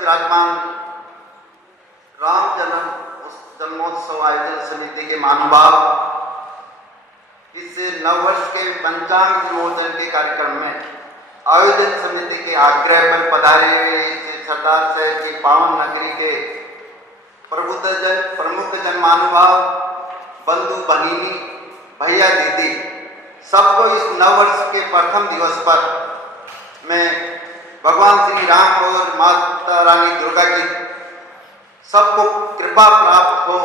विराजमान राम जन्मोत्सव आयोजन समिति के महानुभाव, इस नववर्ष के पंचांग विमोचन के कार्यक्रम में आयोजन समिति के आग्रह पर पधारे हुए सरदार शहर की पावन नगरी के प्रमुख जन महानुभाव, बंधु भगिनी, भैया दीदी, सबको इस नववर्ष के प्रथम दिवस पर मैं भगवान श्री राम और माता रानी दुर्गा की सबको कृपा प्राप्त हो,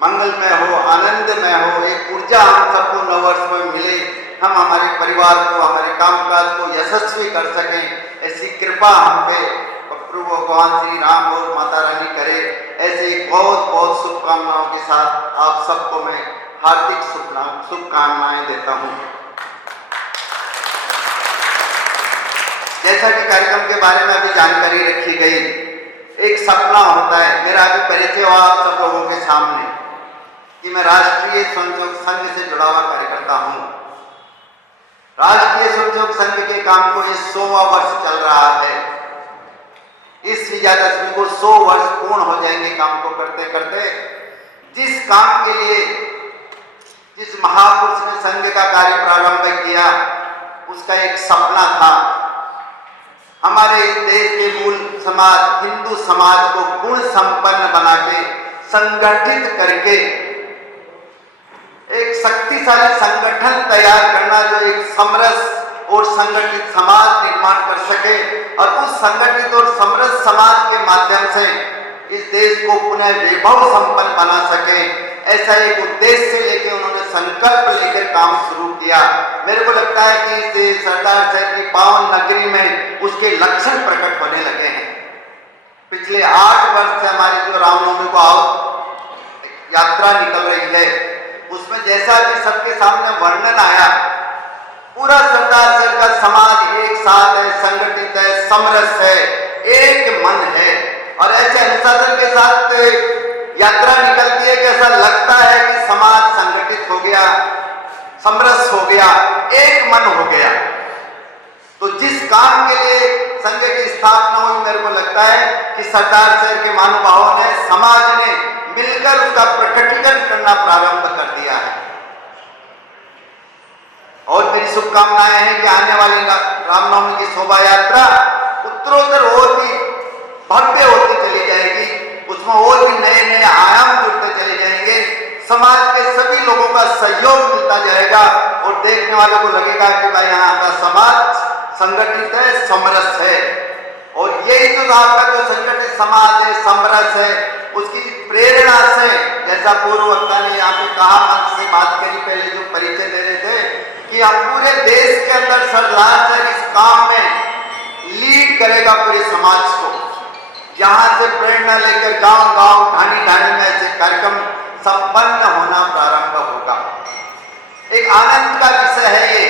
मंगलमय हो, आनंदमय हो, एक ऊर्जा हम सबको नववर्ष में मिले, हम हमारे परिवार को, हमारे कामकाज को यशस्वी कर सकें, ऐसी कृपा हम पे प्रभु भगवान श्री राम और माता रानी करे। ऐसे बहुत बहुत शुभकामनाओं के साथ आप सबको मैं हार्दिक शुभकामनाएं देता हूँ। जैसा कि कार्यक्रम के बारे में अभी जानकारी रखी गई, एक सपना होता है, मेरा अभी परिचय हुआ आप सब लोगों के सामने कि मैं राष्ट्रीय स्वयंसेवक संघ से जुड़ा हुआ कार्यकर्ता हूँ। राष्ट्रीय स्वयंसेवक संघ के काम को ये 100वां वर्ष चल रहा है। इस विजयादशमी को 100 वर्ष पूर्ण हो जाएंगे काम को करते करते। जिस काम के लिए जिस महापुरुष ने संघ का कार्य प्रारंभ किया, उसका एक सपना था, हमारे इस देश के मूल समाज हिंदू समाज को गुण संपन्न बना के संगठित करके एक शक्तिशाली संगठन तैयार करना, जो एक समरस और संगठित समाज निर्माण कर सके और उस संगठित और समरस समाज के माध्यम से इस देश को पुनः वैभव संपन्न बना सके। ऐसा एक उद्देश्य लेकर उन्होंने संकल्प लेकर काम शुरू किया। मेरे को लगता है कि इस सरदार शहर की पावन नगरी में उसके लक्षण प्रकट होने लगे हैं। पिछले 8 वर्ष से हमारी जो रामनवमी को यात्रा निकल रही है, उसमें जैसा कि सबके सामने वर्णन आया, पूरा सरदार शहर का समाज एक साथ है, संगठित है, समरस है, एक मन है। और ऐसे अनुशासन के साथ यात्रा निकलती है कि ऐसा लगता है कि समाज संगठित हो गया, समरस हो गया, एक मन हो गया। तो जिस काम के लिए संघ की स्थापना हुई, मेरे को लगता है कि सरदार शहर के महानुभावों ने, समाज ने मिलकर उसका प्रकटीकरण करना प्रारंभ कर दिया है। और मेरी शुभकामनाएं हैं कि आने वाली रामनवमी की शोभा यात्रा उत्तरोत्तर और भी भव्य होती चली जाएगी, उसमें और भी नए नए आयाम जुड़ते चले जाएंगे, समाज के सभी लोगों का सहयोग मिलता जाएगा और देखने वालों को लगेगा कि भाई यहाँ का समाज संगठित है, समरस है। और यही तो आपका जो संगठित समाज है, समरस है, उसकी प्रेरणा से, जैसा पूर्व वक्ता ने यहाँ पे कहा, मन से बात करी, पहले जो परिचय दे रहे थे कि हम पूरे देश के अंदर सरदार शहर इस काम में लीड करेगा पूरे समाज को। यहाँ से प्रेरणा लेकर गांव गांव, ढाणी ढाणी में ऐसे कार्यक्रम संपन्न होना प्रारंभ होगा। एक आनंद का विषय है ये,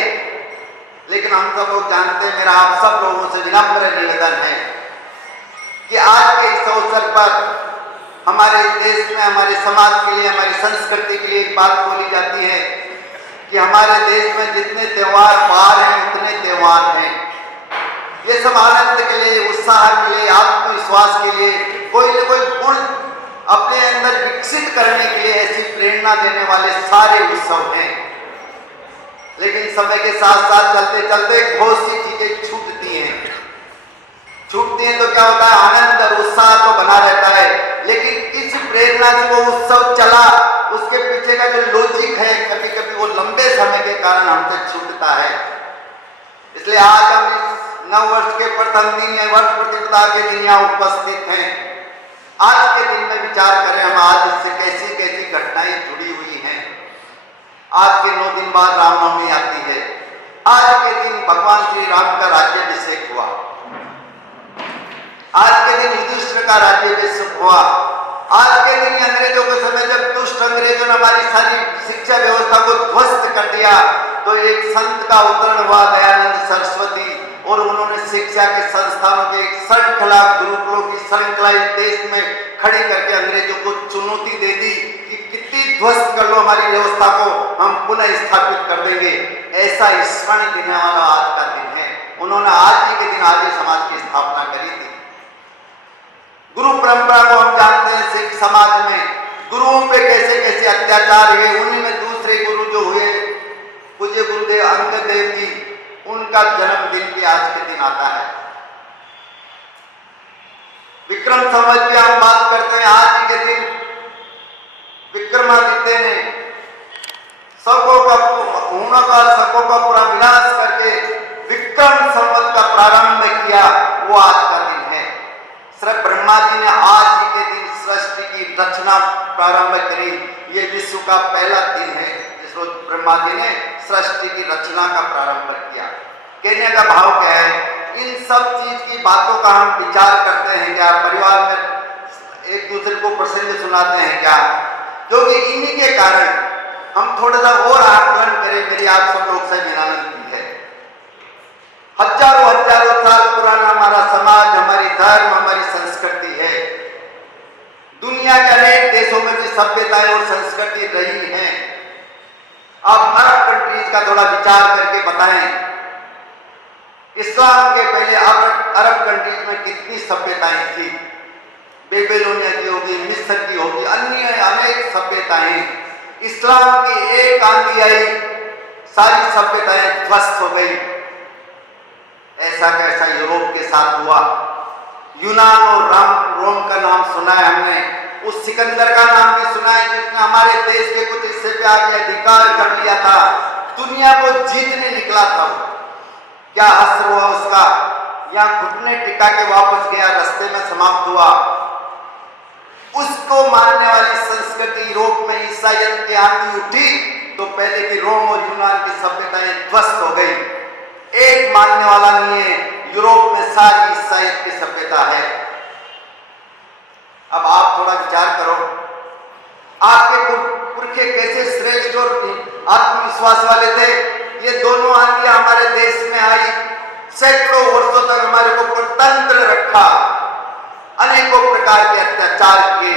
लेकिन हम सब लोग जानते हैं, मेरा आप सब लोगों से विनम्र निवेदन है कि आज के इस अवसर पर हमारे देश में, हमारे समाज के लिए, हमारी संस्कृति के लिए एक बात बोली जाती है कि हमारे देश में जितने त्योहार बार हैं उतने त्योहार हैं। ये सब आनंद के लिए, उत्साह के लिए, आत्मविश्वास के लिए, कोई न कोई गुण अपने अंदर विकसित करने के लिए ऐसी प्रेरणा देने वाले सारे उत्सव हैं। लेकिन समय के साथ साथ चलते चलते बहुत सी चीजें छूटती हैं। तो क्या होता है, आनंद और उत्साह तो बना रहता है, लेकिन किस प्रेरणा से वो उत्सव चला, उसके पीछे का जो लॉजिक है कभी कभी वो लंबे समय के कारण हमसे छूटता है। इसलिए आज हम इस नव वर्ष के प्रथम दिन या वर्ष प्रतिपदा के दिन यहाँ उपस्थित हैं। आज के दिन में विचार करें हम आज इससे कैसी कैसी घटनाएं जुड़ी हुई हैं। आज के 9 दिन बाद रामनवमी आती है। आज के दिन भगवान श्री राम का राज्याभिषेक हुआ। आज के दिन युधिष्ठिर का राज्याभिषेक हुआ। आज के दिन अंग्रेजों के समय जब दुष्ट अंग्रेजों ने हमारी सारी शिक्षा व्यवस्था को ध्वस्त कर दिया तो एक संत का अवतरण हुआ, दयानंद सरस्वती, और उन्होंने शिक्षा के संस्थानों के एक श्रृंखला, गुरुकुलों की श्रृंखला इस देश में खड़ी करके अंग्रेजों को चुनौती दे दी कि कितनी ध्वस्त कर लो हमारी व्यवस्था को, हम पुनः स्थापित कर देंगे। ऐसा स्मरण देने वाला आज का दिन है। उन्होंने आज ही के दिन आर्य समाज की स्थापना करी थी। गुरु परंपरा को हम जानते हैं। सिख समाज में गुरुओं पे कैसे कैसे अत्याचार हुए। उन्हीं में दूसरे गुरु जो हुए पूज्य गुरुदेव अंगद देव जी, उनका जन्मदिन भी आज के दिन आता है। विक्रम संवत की हम बात करते हैं। आज के दिन विक्रमादित्य ने सबों का पूरा विनाश करके विक्रम संवत का प्रारंभ किया, वो आज का दिन है। सिर्फ ब्रह्मा जी ने आज ही के दिन सृष्टि की रचना प्रारंभ करी। ये विश्व का पहला दिन है जिस रोज ब्रह्मा जी ने सृष्टि की रचना का प्रारंभ किया। कहने का भाव क्या है, इन सब चीज की बातों का हम विचार करते हैं क्या, परिवार में एक दूसरे को प्रसंग सुनाते हैं क्या, जो कि इन्हीं के कारण हम थोड़ा सा और आकलन करें, मेरी आप सब लोग से विनती है। हजारों साल पुराना हमारा समाज, हमारी धर्म, हमारी संस्कृति है। दुनिया के अनेक देशों में भी सभ्यताएं और संस्कृति रही हैं। आप अरब कंट्रीज का थोड़ा विचार करके बताएं, इस्लाम के पहले अरब कंट्रीज में कितनी सभ्यताएं थी। बेबीलोनिया की होगी, मिस्र की होगी, अन्य अनेक सभ्यताएं। इस्लाम की एक आंधी आई, सारी सभ्यताएं ध्वस्त हो गई। ऐसा कैसा यूरोप के साथ हुआ। यूनान और रोम का नाम सुना है हमने, उस सिकंदर का नाम भी सुना है जिसने हमारे देश के कुछ हिस्से पे आके अधिकार कर लिया था, दुनिया को जीतने निकला था। क्या असर हुआ उसका, यहाँ घुटने टिका के वापस गया, रास्ते में समाप्त हुआ। उसको मानने वाली संस्कृति यूरोप में ईसाइयत की आंधी उठी तो पहले की रोम और यूनान की सभ्यताएं ध्वस्त हो गई। एक मानने वाला नहीं है, यूरोप में सारी ईसाइयत की सभ्यता है। अब आप थोड़ा विचार करो, आपके पुरखे कैसे श्रेष्ठ और आत्मविश्वास वाले थे। ये दोनों आंधियां हमारे देश में आई, सैकड़ों वर्षों तक हमारे को परतंत्र रखा, अनेकों प्रकार के अत्याचार किए।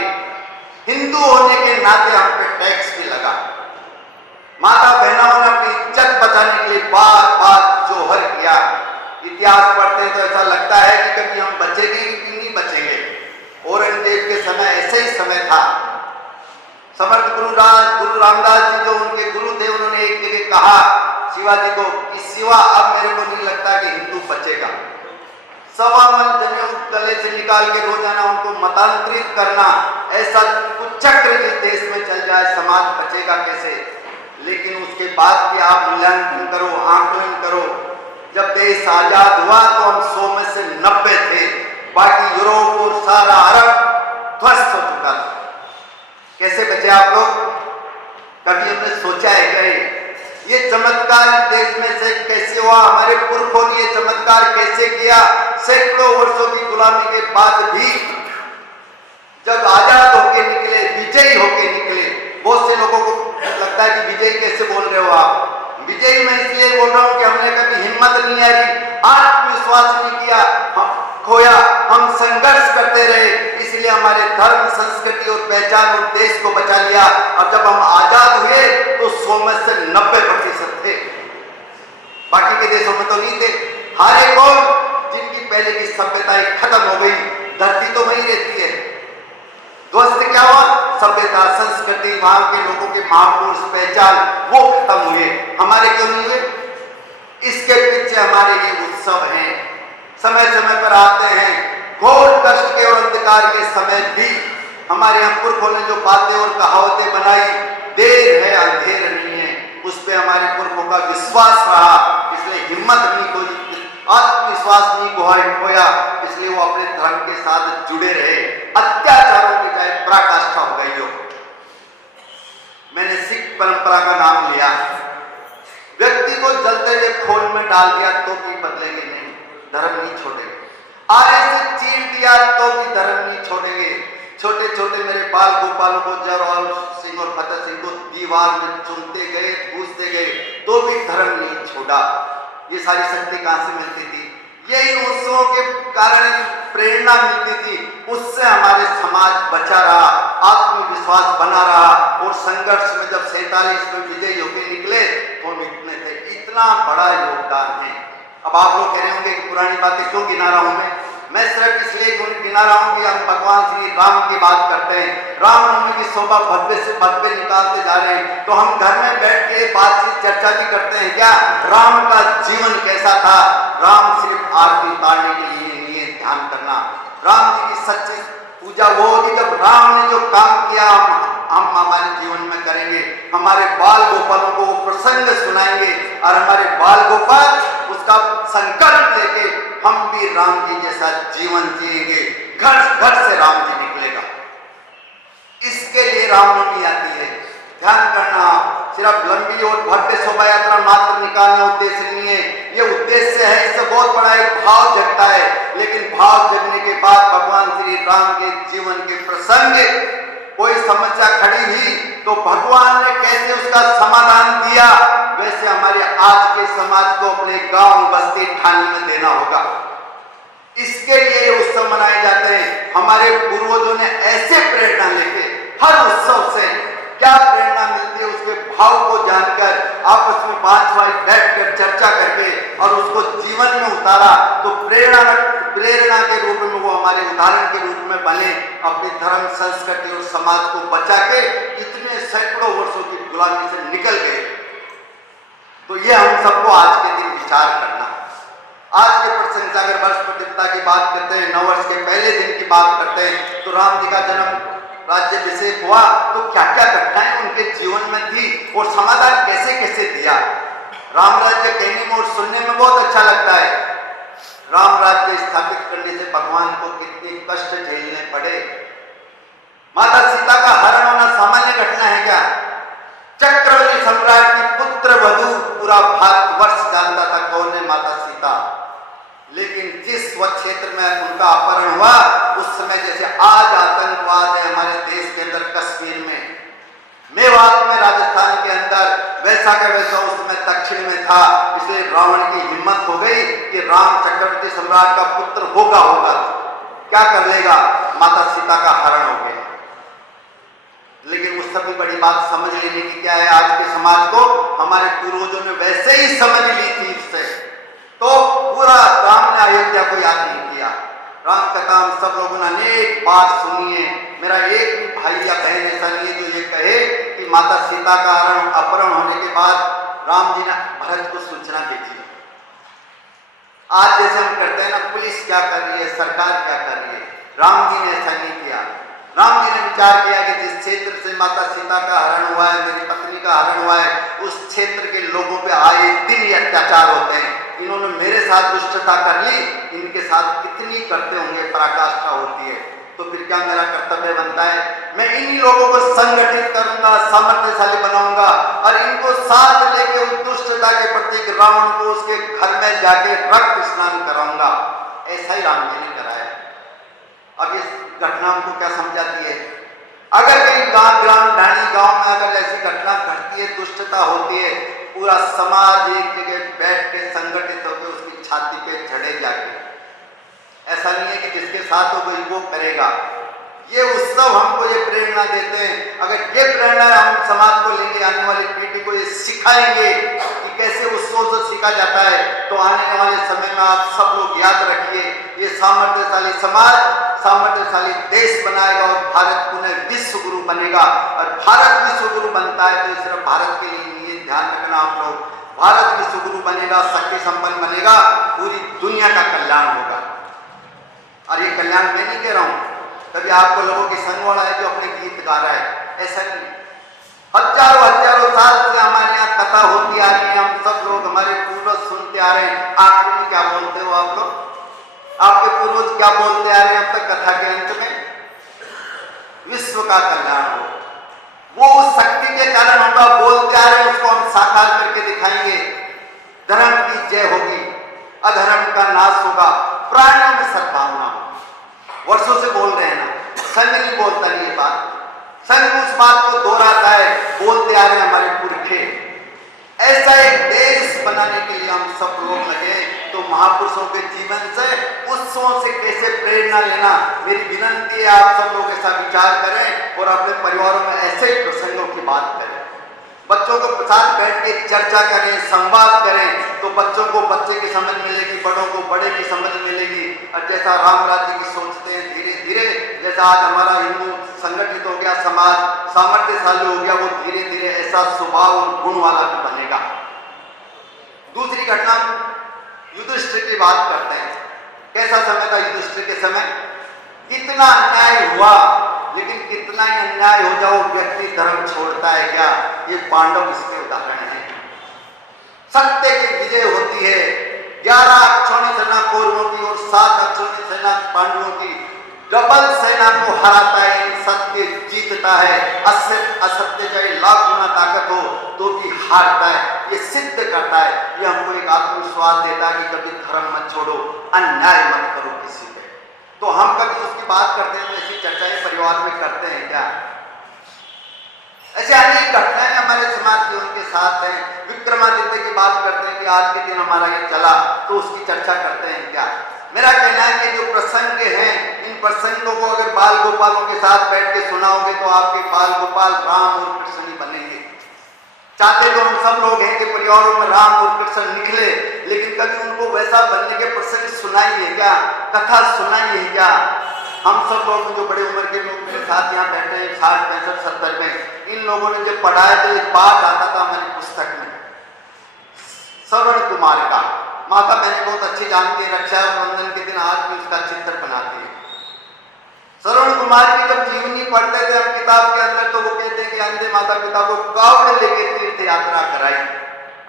हिंदू होने के नाते हम पे टैक्स भी लगा। माता बहनों ने अपनी इज्जत बचाने के लिए बार बार जोहर किया। इतिहास पढ़ते हैं तो ऐसा लगता है कि कभी हम बचेंगे कि नहीं बचेंगे। औरंगजेब के समय ऐसे ही समय था। समर्थ गुरु रामदास जी जो उनके गुरु थे, उन्होंने एक जगह कहा शिवाजी को कि शिवा, अब मेरे को नहीं लगता कि हिंदू बचेगा। 1.25 मन जनेऊ गले से निकाल के रोजाना उनको मतांतरित करना, ऐसा कुछ चक्र जिस देश में चल जाए, समाज बचेगा कैसे। लेकिन उसके बाद भी आप मूल्यांकन करो, आकलन करो। जब देश आजाद हुआ तो हम 100 में से 90 थे, बाकी यूरोप और सारा अरब ध्वस्त हो चुका था। कैसे बचे आप लोग? कभी हमने सोचा है क्या ये चमत्कार इस देश में से कैसे हुआ? हमारे पुरखों ने ये चमत्कार कैसे किया? सैकड़ों वर्षों की गुलामी के बाद भी जब आजाद होके निकले, विजयी होके निकले। बहुत से लोगों को लगता है कि विजयी कैसे बोल रहे हो आप? विजयी मैं इसलिए बोल रहा हूं कि हमने कभी हिम्मत नहीं हारी, आत्मविश्वास नहीं किया, खोया। हम संघर्ष करते रहे, इसलिए हमारे धर्म, संस्कृति और पहचान और देश को बचा लिया। और जब हम आजाद हुए तो 100 में से 90% थे, बाकी के देशों में तो नहीं थे। हारे कौन? जिनकी पहले की सभ्यताएं खत्म हो गई। धरती तो वही रहती है। ध्वस्त क्या हुआ? सभ्यता, संस्कृति, वहां के लोगों के महापुरुष, पहचान, वो खत्म हुए। हमारे क्यों नहीं हुए? इसके पीछे हमारे ये उत्सव हैं, समय समय पर आते हैं। घोर कष्ट के और अंधकार के समय भी हमारे यहाँ पुरखों ने जो बातें और कहावतें बनाई, देर है अंधेर नहीं है, उस पे हमारे पुरखों का विश्वास रहा, इसलिए हिम्मत नहीं खोई, आत्मविश्वास नहीं खोया, इसलिए वो अपने धर्म के साथ जुड़े रहे। अत्याचारों की चाहे पराकाष्ठा हो गई हो। मैंने सिख परंपरा का नाम लिया, व्यक्ति को जलते हुए खोल में डाल दिया तो भी बदलेंगे नहीं, धर्म नहीं छोड़ेंगे। आरे से चीर दिया तो भी धर्म नहीं छोड़ेंगे। छोटे छोटे मेरे बाल गोपालों को जयराम सिंह और फतेह सिंह को दीवार में चुनते गए, पूछते गए, तो भी धर्म नहीं छोड़ा। ये सारी शक्ति कहां से मिलती थी? ये इन उत्सवों के कारण प्रेरणा मिलती थी, उससे हमारे समाज बचा रहा, आत्मविश्वास बना रहा, और संघर्ष में जब 47 में विजयी होकर निकले तो निकले थे। इतना बड़ा योगदान है। अब आप लोग कह रहे होंगे कि पुरानी बातें क्यों गिना रहा हूं मैं सिर्फ इसलिए क्यों गिना रहा हूं कि हम भगवान श्री राम की बात करते हैं, रामनवमी की शोभा भव्य से भव्य निकालते जा रहे हैं, तो हम घर में बैठ के बातचीत चर्चा भी करते हैं क्या, राम का जीवन कैसा था? राम सिर्फ आरती उतारने के लिए नहीं है ध्यान करना। राम जी की सच्ची पूजा वो होगी जब राम ने जो काम किया हम हमारे जीवन में करेंगे। हमारे बाल गोपालों को वो प्रसंग सुनाएंगे और हमारे बाल गोपाल उसका संकल्प लेके हम भी राम जी जैसा जीवन जिएंगे। घर घर से राम जी निकलेगा। इसके लिए रामनवमी आती है। ध्यान करना, सिर्फ लंबी और भव्य शोभा यात्रा मात्र निकालना उद्देश्य नहीं है। ये उद्देश्य है, इससे बहुत बड़ा एक भाव जगता है, लेकिन भाव जगने के बाद भगवान श्री राम के जीवन के प्रसंग कोई समस्या खड़ी हुई तो भगवान ने कैसे उसका समाधान दिया, वैसे हमारे आज के समाज को अपने गांव बस्ती ठाणी में देना होगा। इसके लिए उत्सव मनाए जाते हैं। हमारे पूर्वजों ने ऐसे प्रेरणा लेके हर उत्सव से क्या प्रेरणा मिलती है उसके भाव को जानकर आपस में बातचीत बैठकर चर्चा करके और उसको जीवन में उतारा, तो प्रेरणा के रूप में वो हमारे उदाहरण के रूप में बने, अपने धर्म संस्कृति और समाज को बचा के इतने सैकड़ों वर्षों की गुलामी से निकल गए। तो ये हम सबको आज के दिन विचार करना। आज के प्रसंग अगर वर्ष प्रतिष्ठा की बात करते हैं, नववर्ष के पहले दिन की बात करते हैं, तो राम जी का जन्म राज्याभिषेक हुआ तो क्या क्या घटनाएं उनके जीवन में थी और समाधान कैसे कैसे दिया। राम राज्य कहने में और सुनने में बहुत अच्छा लगता है। राम राज्य स्थापित करने से भगवान को कितने कष्ट झेलने पड़े। माता सीता का हरण होना सामान्य घटना है क्या? चक्रवर्ती सम्राट की पुत्र वधू पूरा भारतवर्ष जानता था कौन है माता सीता, लेकिन जिस क्षेत्र में उनका अपहरण हुआ उस समय जैसे आज आतंकवाद है हमारे देश के अंदर, कश्मीर में, मेवात में, राजस्थान के अंदर, वैसा का वैसा उस समय दक्षिण में था। इसलिए रावण की हिम्मत हो गई कि राम चक्रवर्ती सम्राट का पुत्र होगा क्या कर लेगा, माता सीता का हरण हो गया। लेकिन उससे भी बड़ी बात समझ लेने की क्या है, आज के समाज को हमारे पूर्वजों ने वैसे ही समझ ली थी इससे, तो पूरा राम ने अयोध्या को याद नहीं किया। राम कथा हम सब लोगों ने अनेक बार सुनी है। मेरा एक भी भाई या बहन ऐसा नहीं है जो ये कहे कि माता सीता का अपहरण होने के बाद राम जी ने भरत को सूचना भेजी। आज जैसे हम करते हैं ना, पुलिस क्या कर रही है, सरकार क्या कर रही है, राम जी ने ऐसा नहीं किया। राम जी ने विचार किया कि जिस क्षेत्र से माता सीता का हरण हुआ है, मेरी पत्नी का हरण हुआ है, उस क्षेत्र के लोगों पे आए दिन ये अत्याचार होते हैं। इन्होंने मेरे साथ दुष्टता कर ली, इनके साथ कितनी करते होंगे, पराकाष्ठा होती है। तो फिर क्या मेरा कर्तव्य बनता है, मैं इन्हीं लोगों को संगठित करूंगा, सामर्थ्यशाली बनाऊंगा और इनको साथ लेके उस दुष्टता के प्रतीक रावण को उसके घर में जाके रक्त स्नान कराऊंगा। ऐसा ही राम जी ने कराया। अब इस घटना को क्या समझाती है? अगर कहीं ढाणी गांव में अगर ऐसी घटना घटती है, दुष्टता होती है, पूरा समाज एक जगह बैठ के संगठित होकर उसकी छाती पे चढ़े जाके। ऐसा नहीं है कि जिसके साथ हो गई वो करेगा। ये उत्सव हमको ये प्रेरणा देते हैं। अगर ये प्रेरणा हम समाज को लेंगे, आने वाली पीढ़ी को ये सिखाएंगे कि कैसे उत्सव से सीखा जाता है, तो आने वाले समय में आप सब लोग याद रखिए, ये सामर्थ्यशाली समाज, सामर्थ्यशाली देश बनाएगा और भारत पुनः विश्व गुरु बनेगा। और भारत विश्व गुरु बनता है तो सिर्फ भारत के लिए नहीं है, ध्यान रखना आप लोग। भारत विश्व गुरु बनेगा, शक्ति संपन्न बनेगा, पूरी दुनिया का कल्याण होगा। और ये कल्याण मैं नहीं कह रहा हूं, कभी आपको लोगों की संग वाला है जो अपने गीत गा रहा है, ऐसा नहीं। हजारों हजारों साल से हमारे यहाँ कथा होती आ रही है, हम सब लोग हमारे पूर्वज सुनते आ रहे हैं। आखिर में क्या बोलते हो आप लोग? आपके पूर्वज क्या बोलते आ रहे हैं अब तक कथा के अंत में? विश्व का कल्याण हो, वो उस शक्ति के कारण होगा, बोलते आ रहे हैं, उसको हम साकार करके दिखाएंगे। धर्म की जय होगी, अधर्म का नाश होगा, प्राणियों में सद्भावना हो। वर्षों से बोल रहे हैं ना, संघ नहीं बोलता नहीं ये बात, संघ उस बात को दोहराता है, बोलते आ रहे हैं हमारे पुरखे। ऐसा एक देश बनाने के लिए हम सब लोग लगे, तो महापुरुषों के जीवन से, उत्सवों से कैसे प्रेरणा लेना, मेरी विनती है आप सब लोग ऐसा विचार करें और अपने परिवारों में ऐसे प्रसंगों की बात करें। बच्चों को साथ बैठ के चर्चा करें, संवाद करें, तो बच्चों को बच्चे की समझ मिलेगी, बड़ों को बड़े की समझ मिलेगी। और जैसा राम राज्य की सोचते हैं, धीरे धीरे जैसा आज हमारा हिंदू संगठित हो गया, समाज सामर्थ्यशाली हो गया, वो धीरे धीरे ऐसा स्वभाव और गुण वाला भी बनेगा। दूसरी घटना, युधिष्ठिर की बात करते हैं। कैसा समय था युधिष्ठिर के समय? कितना अन्याय हुआ, लेकिन कितना ही अन्याय हो जाओ व्यक्ति धर्म छोड़ता है क्या? ये पांडव इसके उदाहरण है। सत्य की विजय होती है। 11 अक्षौणी सेना कौरवों की और 7 अक्षौणी सेना पांडवों की डबल सेना को हराता है, सत्य जीतता है। असत्य चाहे लाख गुना ताकत हो तो भी हारता है, ये सिद्ध करता है। ये हमको एक आत्मविश्वास देता है कि कभी धर्म मत छोड़ो, अन्याय मत करो किसी पे। तो हम कभी उसकी बात करते हैं तो ऐसी चर्चाएं परिवार में करते हैं क्या? ऐसे अनेक घटनाएं हमारे समाज जीवन के साथ हैं। विक्रमादित्य की बात करते हैं कि आज के दिन हमारा ये चला, तो उसकी चर्चा करते हैं क्या? मेरा कहना है कि जो प्रसंग हैं, इन प्रसंगों को अगर बाल गोपालों के साथ बैठ के सुनाओगे तो आपके बाल गोपाल राम और कृष्ण ही बनेंगे। चाहते तो हम सब लोग हैं कि परिवारों में राम और कृष्ण निकले, लेकिन कभी उनको वैसा बनने के प्रसंग सुनाइए क्या, कथा सुनाइए क्या? हम सब लोग जो बड़े उम्र के लोग मेरे साथ यहाँ बैठे हैं, 60, 65, 70 में, इन लोगों ने जब पढ़ाया तो एक पाठ आता था हमारी पुस्तक में, श्रवण कुमार का। माता बहन बहुत अच्छी जानती है, रक्षाबंधन के दिन आज भी उसका चित्र बनाती है। श्रवण कुमार की जब जीवनी पढ़ते थे हम किताब के अंदर, तो वो कहते हैं कि अंधे माता पिता को कावड़ लेके तीर्थ यात्रा कराई।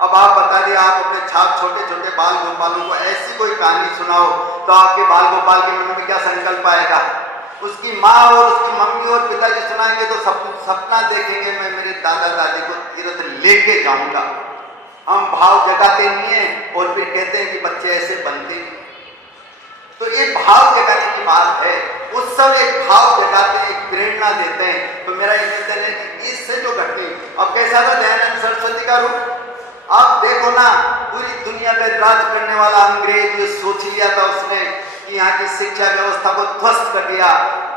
अब आप बता दिए, आप अपने छोटे छोटे बाल गोपालों को ऐसी कोई कहानी सुनाओ तो आपके बाल गोपाल के मन में क्या संकल्प आएगा? उसकी माँ और उसकी मम्मी और पिताजी सुनाएंगे तो सपना देखेंगे मैं मेरे दादा दादी को तीर्थ लेके जाऊंगा। हम भाव जगाते नहीं है और फिर कहते हैं कि बच्चे ऐसे बनते नहीं। तो ये भाव जगाने की बात है। उत्सव एक भाव जगाते हैं, एक प्रेरणा देते हैं। तो मेरा ये निवेदन है कि इससे जो घटनी, अब कैसा था दयानंद सरस्वती का रूप, आप देखो ना, पूरी दुनिया में राज करने वाला अंग्रेज ये सोच लिया था उसने कि यहाँ की शिक्षा व्यवस्था को ध्वस्त कर दिया।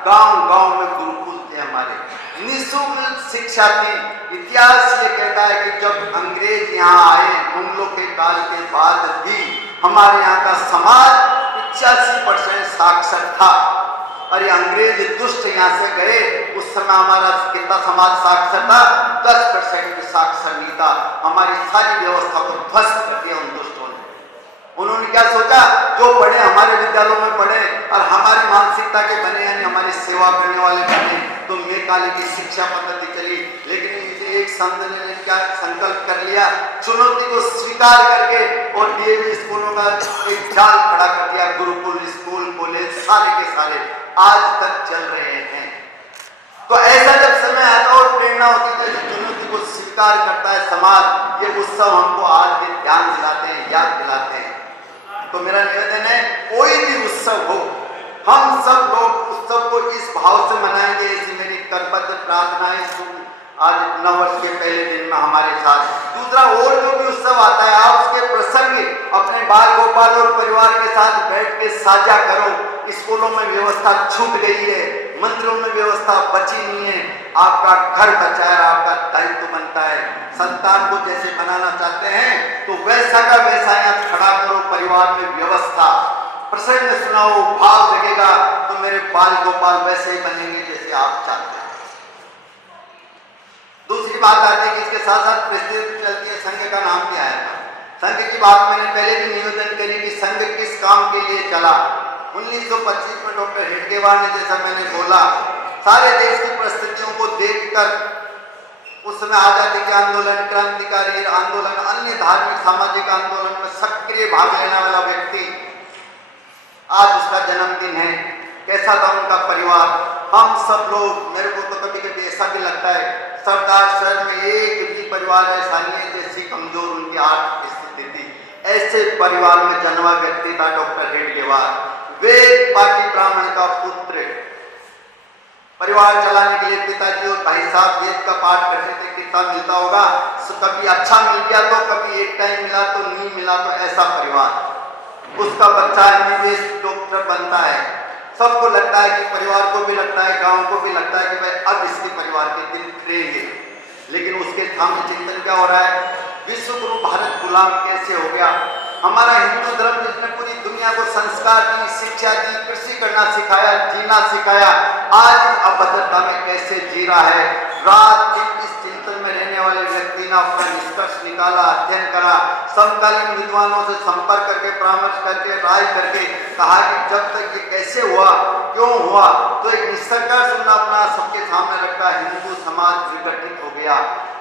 गांव गांव में गुरुकुल थे हमारे, निःशुल्क शिक्षा थी। इतिहास ये कहता है कि जब अंग्रेज यहाँ आए, मुगलों के काल के बाद भी हमारे यहाँ का समाज 85% साक्षर था। और ये अंग्रेज दुष्ट यहाँ से गए, उस समय हमारा कितना समाज साक्षर था? 10% भी साक्षर नहीं था। हमारी सारी व्यवस्था को ध्वस्त कर दिया उन दुष्टों ने। उन्होंने क्या सोचा, जो पढ़े हमारे विद्यालयों में पढ़े और हमारी मानसिकता के बने, यानी हमारी सेवा करने वाले बने, तो मेकाले की शिक्षा पद्धति चली। लेकिन इसे एक संत ने क्या संकल्प कर लिया, चुनौती को स्वीकार करके और डीएवी स्कूलों का एक जाल खड़ा कर दिया। गुरुकुल स्कूल कॉलेज सारे के सारे आज तक चल रहे हैं। तो ऐसा जब समय आता और प्रेरणा होती है, जब चुनौती को स्वीकार करता है समाज, ये उत्सव हमको आज भी ध्यान दिलाते हैं, याद दिलाते हैं। तो मेरा निवेदन है, कोई भी उत्सव हो, हम सब लोग उत्सव को इस भाव से मनाएंगे। ऐसी मेरी करबद्ध प्रार्थना है आज नववर्ष के पहले दिन में हमारे साथ। दूसरा, और जो भी उत्सव आता है, आप उसके प्रसंग अपने बाल गोपाल और परिवार के साथ बैठ के साझा करो। स्कूलों में व्यवस्था छूट गई है, मंदिरों में व्यवस्था बची नहीं है। आपका घर बचा है, आपका दायित्व बनता है। संतान को जैसे बनाना चाहते हैं तो वैसा का वैसा यहाँ खड़ा करो। परिवार में व्यवस्था, प्रसंग सुनाओ, भाव जगेगा, तो मेरे बाल गोपाल वैसे ही बनेंगे जैसे आप चाहते हैं। दूसरी बात आती है कि इसके साथ साथ परिस्थिति चलती है, संघ का नाम क्या आएगा? संघ की बात मैंने पहले भी निवेदन करी कि संघ किस काम के लिए चला। 1925 में डॉक्टर हेडगेवार ने, जैसा मैंने बोला, सारे देश की परिस्थितियों को देखकर उस समय आजादी के आंदोलन, क्रांतिकारी आंदोलन, अन्य धार्मिक सामाजिक आंदोलन में सक्रिय भाग लेने वाला व्यक्ति, आज उसका जन्मदिन है। कैसा था उनका परिवार, हम सब लोग, मेरे को तो कभी कभी ऐसा भी लगता है सरदार शहर में एक भी परिवार ऐसा नहीं है जैसी कमजोर उनकी आर्थिक स्थिति थी। ऐसे परिवार में जन्मा व्यक्ति था डॉक्टर हेडगेवार। वेद पाटी ब्राह्मण का पुत्र, परिवार चलाने के लिए पिताजी और भाई साहब वेद का पाठ करते थे। कितना मिलता होगा, कभी अच्छा मिल गया तो कभी एक टाइम मिला तो नहीं मिला तो ऐसा परिवार। उसका बच्चा एमबीबीएस डॉक्टर बनता है। सबको लगता है कि परिवार को भी लगता है, गांव को भी लगता है कि भाई अब इसके परिवार के दिन खिलेंगे। लेकिन उसके सामने चिंतन क्या हो रहा है, विश्व गुरु भारत गुलाम कैसे हो गया। हमारा हिंदू धर्म जिसने पूरी दुनिया को संस्कार दी, शिक्षा दी, कृषि करना सिखाया, जीना सिखाया, आज अभद्रता में कैसे जी रहा है। रात दिन इस चिंतन में रहने वाले व्यक्ति ने अपना निष्कर्ष निकाला, अध्ययन करा, समकालीन विद्वानों से संपर्क करके, परामर्श करके, राय करके कहा कि जब तक ये कैसे हुआ, क्यों हुआ, तो एक निष्कर्ष सुनना अपना सबके सामने रखा। हिंदू समाज विघटित हो गया,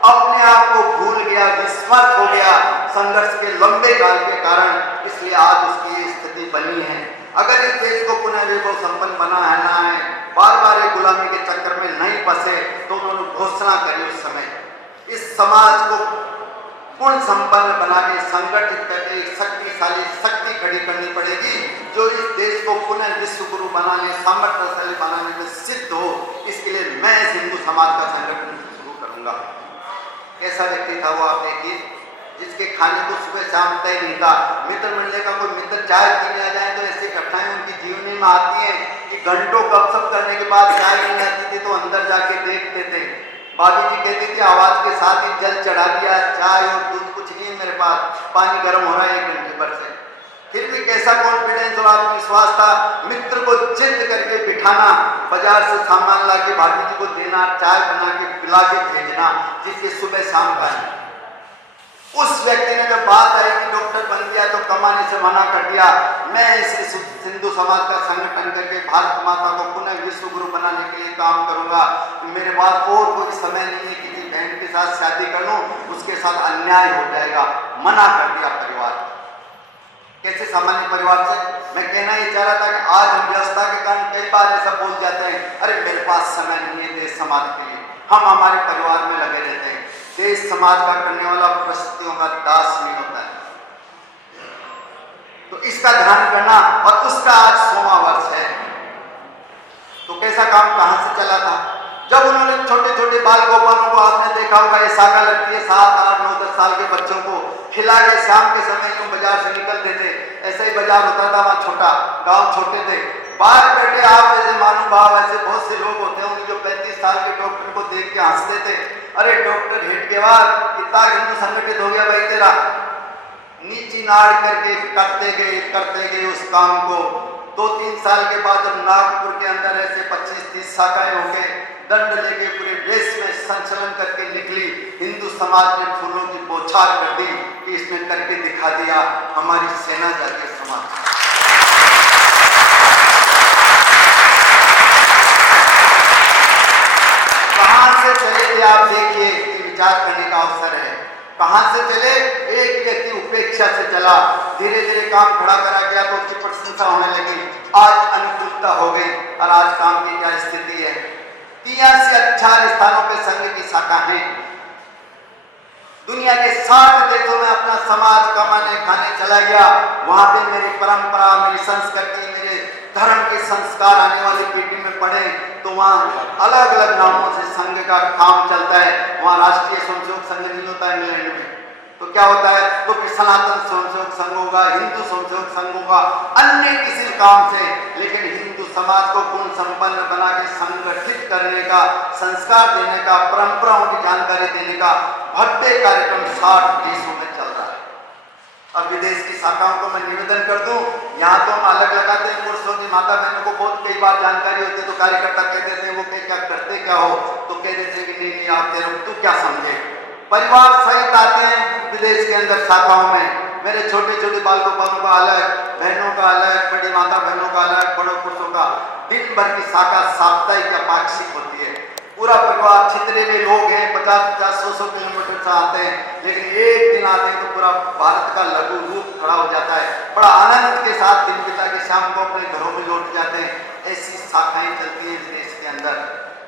अपने आप को भूल गया, विस्मृत हो गया संघर्ष के लंबे काल के कारण। इसलिए आज उसकी ये स्थिति बनी है। अगर इस देश को पुनः वैभव संपन्न बनाना है, बार बार एक गुलामी के चक्कर में नहीं फंसे, तो उन्होंने घोषणा करी उस समय, इस समाज को पूर्ण संपन्न बना के संगठित करके एक शक्तिशाली शक्ति खड़ी करनी पड़ेगी, जो इस देश को पुनः विश्व गुरु बनाने, सामर्थ्यशाली बनाने में सिद्ध हो। इसके लिए मैं इस हिंदू समाज का संगठन शुरू करूंगा। कैसा व्यक्ति था वो, आप देखिए, जिसके खाने को सुबह शाम तय नहीं था। मित्र मंडल का कोई मित्र चाय पीने आ जाए तो ऐसी घटनाएं उनकी जीवनी में आती हैं कि घंटों गपशप करने के बाद चाय नहीं आती थी तो अंदर जाके देखते थे। भाभी जी कहती थी आवाज के साथ ही जल चढ़ा दिया, चाय और दूध कुछ नहीं है मेरे पास, पानी गर्म हो रहा है 1 घंटे भर से। फिर भी कैसा कॉन्फिडेंस और आत्मविश्वास था, मित्र को जिद करके बिठाना, बाजार से सामान ला के भाभी जी को देना, चाय बना के पिला के भेजना, जिसके सुबह शाम का है। उस व्यक्ति ने जब बात आई कि डॉक्टर बन गया तो कमाने से मना कर दिया, मैं इस हिंदू समाज का संगठन करके भारत माता को पुनः विश्व गुरु बनाने के लिए काम करूंगा। मेरे पास और कोई समय नहीं है, किसी बहन के साथ शादी कर लूं, उसके साथ अन्याय हो जाएगा। मना कर दिया परिवार। कैसे सामान्य परिवार से मैं कहना ये चाह रहा था कि आज हम व्यवस्था के कारण कई बार ऐसा बोल जाते हैं, अरे मेरे पास समय नहीं है देश समाज के लिए, हम हमारे परिवार में लगे रहते हैं। देश समाज का करने वाला परिस्थितियों का दास नहीं होता है। तो इसका ध्यान करना, और उसका आज 100वां वर्ष है। तो कैसा काम कहां से चला था, जब उन्होंने छोटे छोटे बाल गोपालों को, आपने देखा होगा ये साका लगती है 7, 8, 9, 10 साल के बच्चों को खिला के शाम के समय यूं बाजार से निकलते थे। ऐसा ही बाजार होता था वहां, छोटा गांव, छोटे थे। बाहर बैठे आप जैसे महानुभाव, ऐसे बहुत से लोग होते हैं जो 35 साल के डॉक्टर को देख के हंसते थे, अरे डॉक्टर हेडगेवार कितना हिंदू संगठित हो गया भाई तेरा। नीची नाड़ करके करते गए उस काम को। 2-3 साल के बाद जब नागपुर के अंदर ऐसे 25-30 शाखाएं हो गए, दंड लेके पूरे देश में संचलन करके निकली, हिंदू समाज ने फूलों की बौछार कर दी कि इसने करके दिखा दिया हमारी सेना जातीय समाज। कहां से चले थे आप देखिए, विचार करने का अवसर है। कहां से चले, एक व्यक्ति उपेक्षा से चला, धीरे धीरे काम खड़ा करा गया तो उसकी प्रशंसा होने लगी, आज अनुकूलता हो गई, और आज काम की क्या स्थिति है। 83 स्थानों पे संघ की शाखा है। दुनिया के 60 देशों में अपना समाज कमाने खाने चला गया। वहां पे मेरी परंपरा, मेरी संस्कृति, मेरे धर्म के संस्कार आने वाली पीढ़ी में पड़े, तो वहाँ अलग अलग नामों से संघ का काम चलता है। वहाँ राष्ट्रीय स्वयंसेवक संघ नहीं होता है इंग्लैंड में, तो क्या होता है, तो फिर सनातन स्वयंसेवक संघ होगा, हिंदू स्वयंसेवक संघ होगा, अन्य किसी काम से। लेकिन हिंदू समाज को पूर्ण संपन्न बना के संगठित करने का, संस्कार देने का, परंपराओं की जानकारी देने का भव्य कार्यक्रम 60 देशों में चल रहा है। अब विदेश की शाखाओं को मैं निवेदन कर दूं, यहाँ तो हम अलग लगाते हैं पुरुषों की, माता बहनों को बहुत कई बार जानकारी होती है, तो कार्यकर्ता कह देते हैं वो क्या करते क्या हो, तो कह देते हैं कि नहीं नहीं आप तेरे तू क्या समझे। परिवार सहित आते हैं विदेश के अंदर शाखाओं में, मेरे छोटे छोटे बाल गोपालों का अलग, बहनों का अलग, बड़ी माता बहनों का अलग, बड़ों पुरुषों का। दिन भर की शाखा साप्ताहिक या पाक्षिक होती है। पूरा परिवार जितने भी लोग हैं 50-50, 100-100 किलोमीटर से आते हैं, लेकिन एक दिन आते हैं तो पूरा भारत का लघु रूप खड़ा हो जाता है। बड़ा आनंद के साथ दिन बिता के शाम को अपने घरों में लौट जाते हैं। ऐसी शाखाएं चलती हैं देश के अंदर।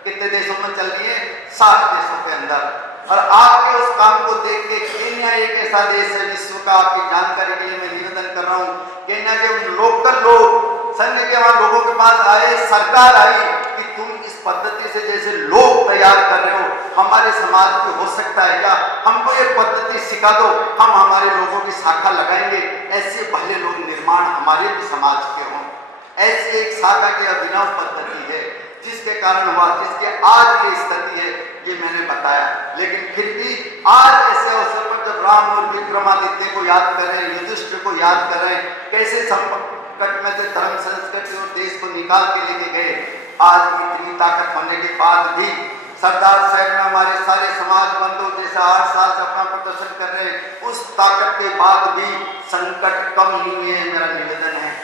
कितने देशों में चल रही है? 60 देशों के अंदर। और आपके उस काम को देख के केन्या एक ऐसा देश है विश्व का, आपकी जानकारी के लिए मैं निवेदन कर रहा हूँ, केन्या के लोकल लोग संघ के वहां लोगों के पास आए, सरकार आई कि तुम इस पद्धति से जैसे लोग तैयार कर रहे हो, हमारे समाज में हो सकता है क्या? हमको ये पद्धति सिखा दो, हम हमारे लोगों की शाखा लगाएंगे, ऐसे भले लोग निर्माण हमारे भी समाज के हों। ऐसी एक शाखा की अभिनव पद्धति है जिसके कारण हुआ, जिसके आज की स्थिति है, ये मैंने बताया। लेकिन फिर भी आज ऐसे अवसर पर जब राम और विक्रमादित्य को याद कर रहे हैं, युधिष्ठिर को याद कर रहे हैं, कैसे संकट में से धर्म संस्कृति और देश को निकाल के लेके गए, आज इतनी ताकत होने के बाद भी सरदार साहब में हमारे सारे समाज बंधु जैसे 8 साल से अपना प्रदर्शन कर रहे हैं, उस ताकत के बाद भी संकट कम नहीं हुए हैं। मेरा निवेदन है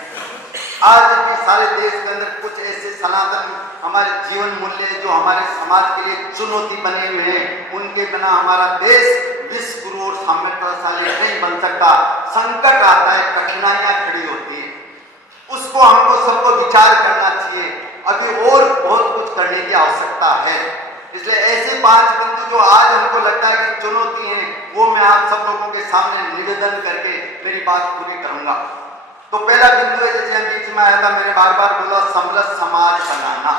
आज भी सारे देश के अंदर कुछ ऐसे सनातन हमारे जीवन मूल्य जो हमारे समाज के लिए चुनौती बने हुए हैं, उनके बिना हमारा देश विश्व गुरु और साम्राज्यशाली नहीं बन सकता। संकट आता है, कठिनाइयां खड़ी होती है, उसको हमको सबको विचार करना चाहिए। अभी और बहुत कुछ करने की आवश्यकता है। इसलिए ऐसे 5 बिंदु जो आज हमको लगता है कि चुनौती है, वो मैं आप सब लोगों के सामने निवेदन करके मेरी बात पूरी करूंगा। तो पहला बिंदु है, जैसे बीच में आया था, मैंने बार बार बोला, समरस समाज बनाना।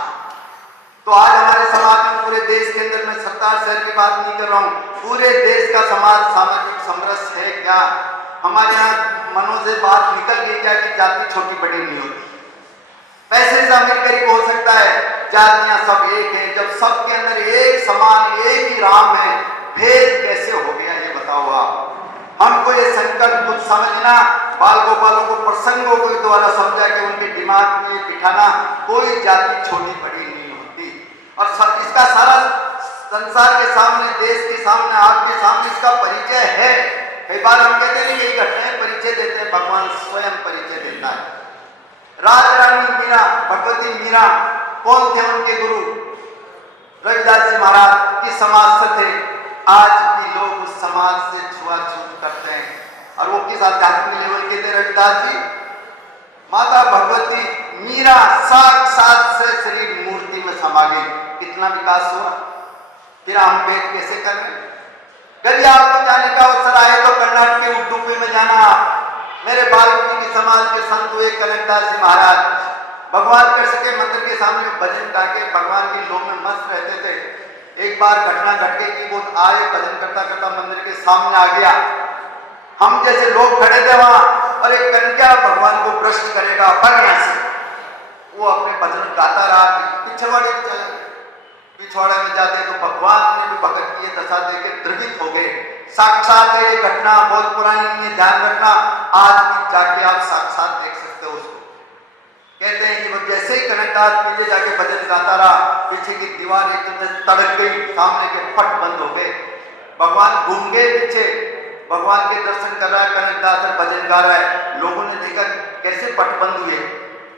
तो आज हमारे समाज में पूरे देश के अंदर, मैं सरदार शहर की बात नहीं कर रहा हूँ, पूरे देश का समाज सामाजिक समरस है क्या? हमारे यहाँ मनों से बात निकल गई क्या कि जाति छोटी बड़ी नहीं होती, पैसे से अमीर गरीब हो सकता है, जातियां सब एक है। जब सबके अंदर एक समान एक ही राम है, भेद कैसे हो गया ये बताओ आप। हमको ये संकल्प कुछ समझना, बाल गोपालों को प्रसंगों के द्वारा समझा के उनके दिमाग में बिठाना, कोई जाति छोटी बड़ी नहीं होती। और इसका सारा संसार के सामने, देश के सामने, आपके सामने इसका परिचय है। कई बार हम कहते हैं कि घटनाएं परिचय देते हैं, भगवान स्वयं परिचय देता है। राजा रानी मीरा, भगवती मीरा कौन थे? उनके गुरु रविदास जी महाराज किस समाज से थे? आज भी लोग उस समाज से छुआछूत करते हैं। और वो किस आध्यात्मिक लेवल के थे रविदास जी? माता भगवती मीरा साक्षात से शरीर मूर्ति में समा गई। कितना विकास हुआ। फिर हम भेद कैसे कर रहे हैं? यदि आपको जाने का अवसर आए तो कर्नाटक के उडुपी में जाना। मेरे वाल्मीकि समाज के संत हुए कनकदास जी महाराज भगवान कृष्ण के मंदिर के सामने भजन करके भगवान की लो में मस्त रहते थे। एक बार घटना घट गई कि वो आए, भजन करता करता मंदिर के सामने आ गया। हम जैसे लोग खड़े थे वहां, और एक कन्या भगवान को भ्रष्ट करेगा बढ़िया से, वो अपने भजन गाता रहा, पिछवाड़े में चला गया। पिछवाड़े में जाते तो भगवान ने भी भगत की दशा देके द्रवित हो गए। साक्षात है ये घटना, बहुत पुरानी नहीं है, ध्यान रखना। आज भी जाके आप साक्षात देख सकते हो उसको। कहते हैं कि वो जैसे ही कनकदास पीछे जाके भजन गाता रहा, पीछे की दीवार एकदम से तड़क गई, सामने के फट बंद हो गए। भगवान घूम गए पीछे, भगवान के दर्शन कर रहा है कनकदास, भजन गा रहा है। लोगों ने देखा कैसे पट बंद हुए,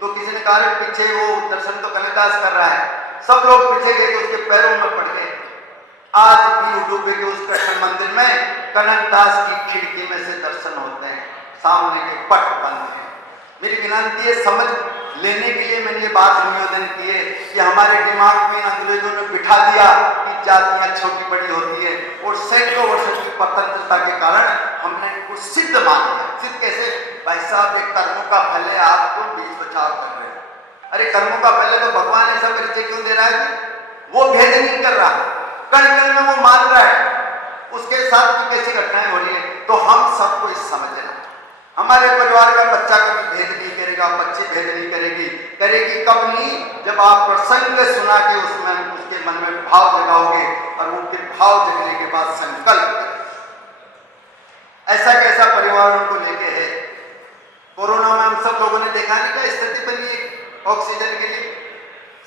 तो किसी ने कहा पीछे वो दर्शन तो कनकदास कर रहा है। सब लोग पीछे गए तो उसके पैरों में पड़ गए। आज भी उडुपी के उस कृष्ण मंदिर में कनकदास की खिड़की में से दर्शन होते हैं, सामने के पट बंद है। मेरी विनती है, समझ लेने के लिए मैंने ये बात निवेदन की है कि हमारे दिमाग में अंग्रेजों ने बिठा दिया कि जातियां छोटी बड़ी होती है, और सैकड़ों वर्षों की स्वतंत्रता के कारण हमने कुछ सिद्ध मान लिया। सिद्ध कैसे? भाई साहब, एक कर्मों का फल है, आपको बीच बचाव कर रहे हैं। अरे कर्मों का फल है तो भगवान ऐसा परिचय क्यों दे रहा है? वो भेद नहीं कर रहा, कण कण में वो मान रहा है। उसके साथ भी कैसी घटनाएं हो रही है, तो हम सबको इस समझना। हमारे परिवार का बच्चा कभी भेद नहीं करेगा, बच्ची भेद नहीं करेगी। करेगी कब नहीं? जब आप प्रसंग सुना के उसमें उसके मन में भाव जगाओगे, और वो फिर भाव जगने के बाद संकल्प करें। ऐसा कैसा परिवारों को लेके है। कोरोना में हम सब लोगों ने देखा नहीं क्या स्थिति बनी है। ऑक्सीजन के लिए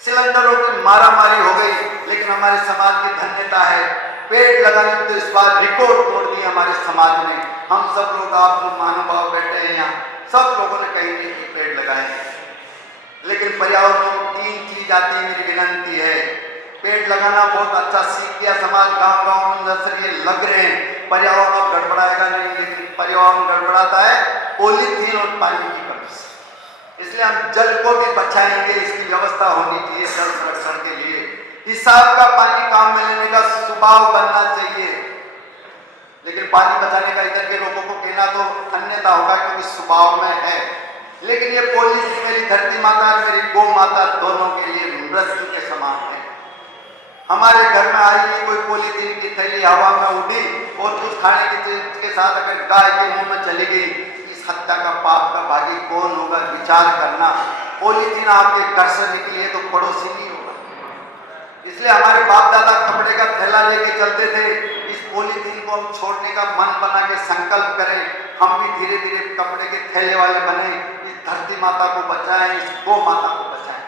सिलेंडरों की मारामारी हो गई, लेकिन हमारे समाज की धन्यता है, पेड़ लगाने तो इस बार रिकॉर्ड तोड़ दिए हमारे समाज ने। हम सब लोग, आप जो महानुभाव बैठे हैं यहाँ, सब लोगों ने कहीं नहीं कि पेड़ लगाए हैं, लेकिन पर्यावरण में 3 चीज आती है। मेरी विनंती है, पेड़ लगाना बहुत अच्छा सीख गया समाज, गांव गांव में नर्सरी लग रहे हैं, पर्यावरण अब गड़बड़ाएगा नहीं, लेकिन पर्यावरण गड़बड़ाता है पॉलीथीन और पानी की कमी से। इसलिए हम जल को भी बचाएंगे, इसकी व्यवस्था होनी चाहिए जल संरक्षण के लिए। हिसाब का पानी काम में लेने का स्वभाव बनना चाहिए, लेकिन पानी बचाने का इधर के लोगों को कहना तो अन्यथा होगा, क्योंकि स्वभाव में है। लेकिन ये पॉलिसी मेरी धरती माता और मेरी गौ माता दोनों के लिए मृत्यु के समान है। हमारे घर में आई हुई कोई पॉलीथीन की थैली हवा में उड़ी और कुछ खाने की चीज के साथ अगर गाय के मुंह में चली गई, इस हत्या का पाप का भागी कौन होगा? विचार करना। पॉलीथीन आपके घर से निकली है तो पड़ोसी नहीं होगा। इसलिए हमारे बाप दादा कपड़े का थैला लेके चलते थे। इस पॉलीथीन को हम छोड़ने का मन बना के संकल्प करें, हम भी धीरे धीरे कपड़े के थैले वाले बने। इस धरती माता को बचाएं, इस गौ माता को बचाएं।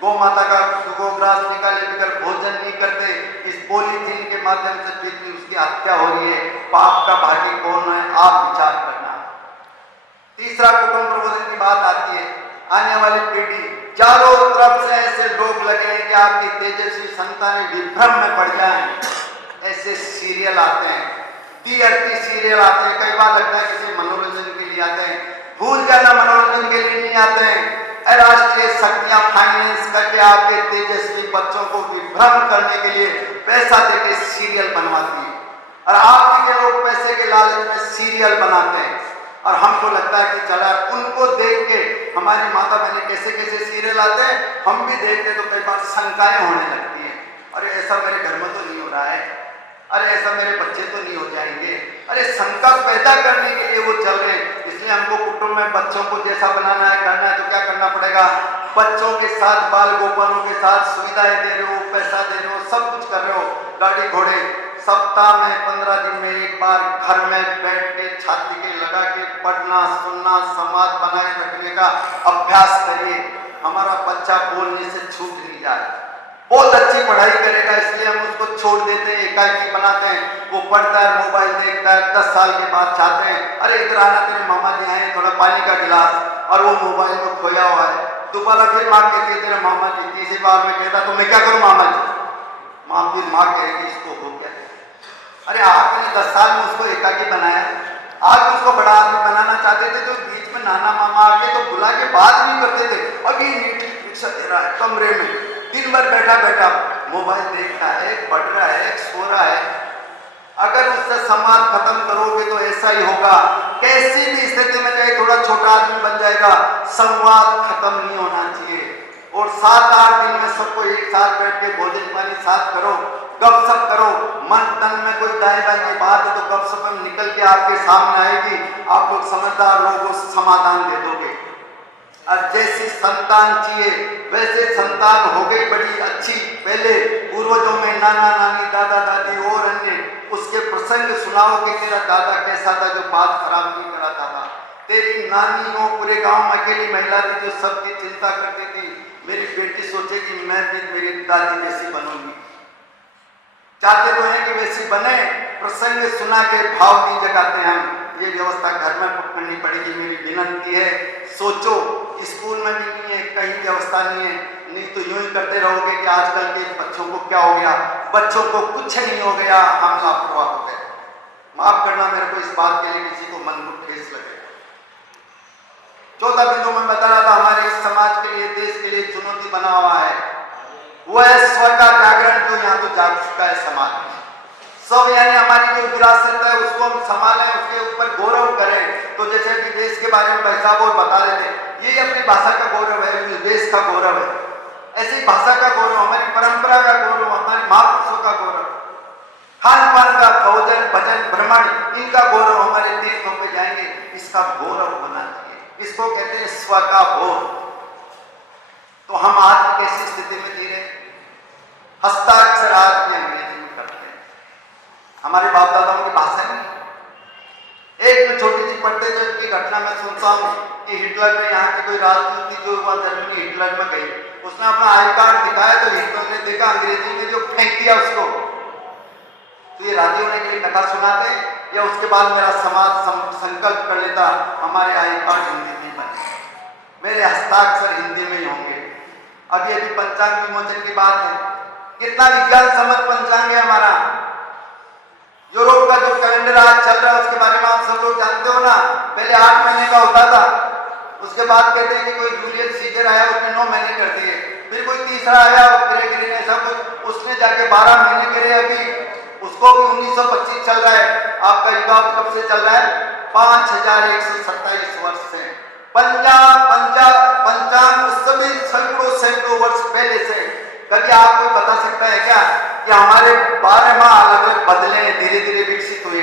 गौ माता का गोग्रास निकाले बगैर भोजन नहीं करते, इस पॉलीथीन के माध्यम से फिर भी उसकी हत्या हो रही है। पाप का भागी कौन है? आप विचार करना। तीसरा कुटुंब प्रबोधन की बात आती है। आने वाली पीढ़ी, चारों तरफ से ऐसे लोग लगे हैं कि आपकी तेजस्वी संतानें विभ्रम में पड़ जाएं। ऐसे सीरियल आते हैं, टीआरपी सीरियल आते हैं, कई बार लगता है किसी मनोरंजन के लिए आते हैं, भूल जाना मनोरंजन के लिए नहीं आते हैं। राष्ट्रीय शक्तियां फाइनेंस करके आपके तेजस्वी बच्चों को विभ्रम करने के लिए पैसा देके सीरियल बनवाती है, और आप के लोग पैसे के लालच में सीरियल बनाते हैं। और हमको लगता है कि चला उनको देख के हमारी माता बहने कैसे कैसे सीरियल आते हैं, हम भी देखते तो कई बार शंकाएं होने लगती हैं। अरे ऐसा मेरे घर में तो नहीं हो रहा है, अरे ऐसा मेरे बच्चे तो नहीं हो जाएंगे। अरे शंका पैदा करने के लिए वो चल रहे हैं। इसलिए हमको कुटुंब में बच्चों को जैसा बनाना है, करना है, तो क्या करना पड़ेगा? बच्चों के साथ, बाल गोपालों के साथ सुविधाएं दे रहे हो, पैसा दे रहे हो, सब कुछ कर रहे हो, गाड़ी घोड़े। सप्ताह में 15 दिन में एक बार घर में बैठ के छाती के लगा के पढ़ना, सुनना, समाज बनाए रखने का अभ्यास करिए। हमारा बच्चा बोलने से छूट नहीं जाए, बहुत अच्छी पढ़ाई करेगा, इसलिए हम उसको छोड़ देते हैं, एकाकी बनाते हैं। वो पढ़ता है, मोबाइल देखता है, 10 साल के बाद चाहते हैं अरे इधर आना, तेरे मामा जी आए, थोड़ा पानी का गिलास, और वो मोबाइल में खोया हुआ है। दोबारा फिर माँ कहती है तेरे मामा जी, तीसरी बार में कहता तो मैं क्या करूँ मामा जी? माँ कहेगी इसको हो गया। अरे आपने 10 साल में उसको एकाकी बनाया, आज उसको बड़ा आदमी बनाना चाहते थे तो बीच में नाना मामा आ गए तो बुला के बात नहीं करते थे। अभी रिक्शा दे रहा है, कमरे में दिन भर बैठा बैठा मोबाइल देखता है, पढ़ रहा है, सो रहा है। अगर उससे समाज खत्म करोगे तो ऐसा ही होगा। कैसी भी स्थिति में चाहे थोड़ा छोटा आदमी बन जाएगा, संवाद खत्म नहीं होना चाहिए। और 7-8 दिन में सबको एक साथ बैठ के भोजन पानी साथ करो, गपशप करो। मन तन में कोई दाएं बाएं की बात है तो गपशप में निकल के आपके सामने आएगी। आप लोग समझदार लोगों को समाधान दे दोगे। और जैसी संतान चाहिए वैसे संतान हो गई बड़ी अच्छी। पहले पूर्वजों में नाना नानी, दादा दादी और अन्य उसके प्रसंग सुनाओ कि तेरा दादा कैसा था जो बात खराब नहीं कराता था, तेरी नानी वो पूरे गांव में अकेली महिला थी जो सबकी चिंता करती थी, मेरी बेटी सोचेगी मैं भी मेरी दादी जैसी बनूंगी। चाहते तो हैं कि वैसी बने, प्रसंग सुना के भाव नहीं जगाते हैं हम। ये व्यवस्था घर में करनी पड़ेगी। मेरी विनंती है, सोचो। स्कूल में भी नहीं है, कहीं व्यवस्था नहीं है, नहीं तो यूं ही करते रहोगे कि आजकल के बच्चों को क्या हो गया, बच्चों को कुछ नहीं हो गया, हम लापरवाह हो गए। माफ करना मेरे को इस बात के लिए किसी को मन को ठेस लगे। चौथा बिंदु मैं बता रहा था, हमारे इस समाज के लिए, देश के लिए चुनौती बना हुआ है, वो है स्व का जागरण, जो यहाँ तो जाग चुका है समाज में। सब यानी हमारी जो विरासत है उसको हम संभालें, उसके ऊपर गौरव करें। तो जैसे कि देश के बारे में भाई साहब और बता रहे थे, ये अपनी भाषा का गौरव है, देश का गौरव है। ऐसे ही भाषा का गौरव, हमारी परंपरा का गौरव, हमारे महापुरुषों का गौरव, खान पान का, भोजन भजन भ्रमण, इनका गौरव, हमारे तीर्थों पे जाएंगे, इसका गौरव होना चाहिए। इसको कहते हैं स्व का बोध। तो हम आज कैसी स्थिति में जी रहे? हस्ताक्षर आज भी अंग्रेजी में करते हैं, हमारे बाप दादाओं की भाषा नहीं। एक में छोटी सी पढ़ते थे की घटना मैं सुनता हूँ कि हिटलर ने, यहाँ की कोई राजनीति जो हुआ जर्मनी, हिटलर में गई, उसने अपना आई कार्ड दिखाया तो हिटलर ने देखा अंग्रेजी में जो फेंक दिया उसको। तो ये राजी होने के लिए कथा सुनाते या उसके बाद मेरा समाज संकल्प कर लेता हमारे आई कार्ड हिंदी में बने, मेरे हस्ताक्षर हिंदी में ही होंगे। अभी अभी पंचांग विमोचन की बात है, कितना विज्ञान सम्मत पंचांग है हमारा। यूरोप का जो कैलेंडर आज चल रहा है उसके बारे में आप सब लोग जानते हो ना, पहले 8 महीने का होता था, उसके बाद कहते हैं कि कोई जूलियस सीजर आया उसने 9 महीने कर दिए, फिर कोई तीसरा आया ग्रेगरी ने ऐसा कुछ उसने जाके 12 महीने करे। अभी उसको भी 1925 चल रहा है, आपका युगांत कब से चल रहा है? 5127 वर्ष से। पंचांग उस सभी सैकड़ों वर्ष पहले से। कभी आपको बता सकता है क्या कि हमारे 12 माह अलग अलग बदले धीरे धीरे विकसित हुए?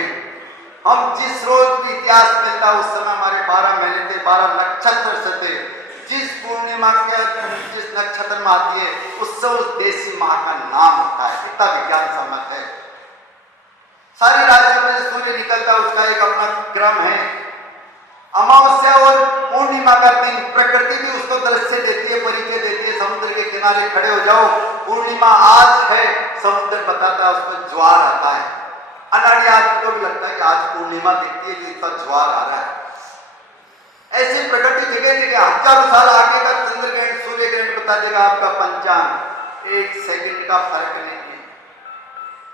हम जिस रोज भी इतिहास मिलता उस समय हमारे 12 महीने थे, 12 नक्षत्र से थे। जिस पूर्णिमा के जिस नक्षत्र में आती है उससे उस देशी माह का नाम होता है। कितना विज्ञान सम्मत है। सारी राशियों में सूर्य निकलता है उसका एक अपना क्रम है। अमावस्या और पूर्णिमा का दिन प्रकृति भी उसको दृश्य देती है, परिचय देती है। समुद्र के किनारे खड़े हो जाओ, पूर्णिमा आज है, समुद्र बताता है उसमें ज्वार आता है। अनाड़ी आदमी को भी लगता है कि आज पूर्णिमा दिखती है, इतना ज्वार आ रहा है। ऐसी प्रकृति जगह जगह हजारों साल आगे का चंद्र ग्रहण सूर्य ग्रहण बता देगा आपका पंचांग। 1 सेकंड का फर्क नहीं है।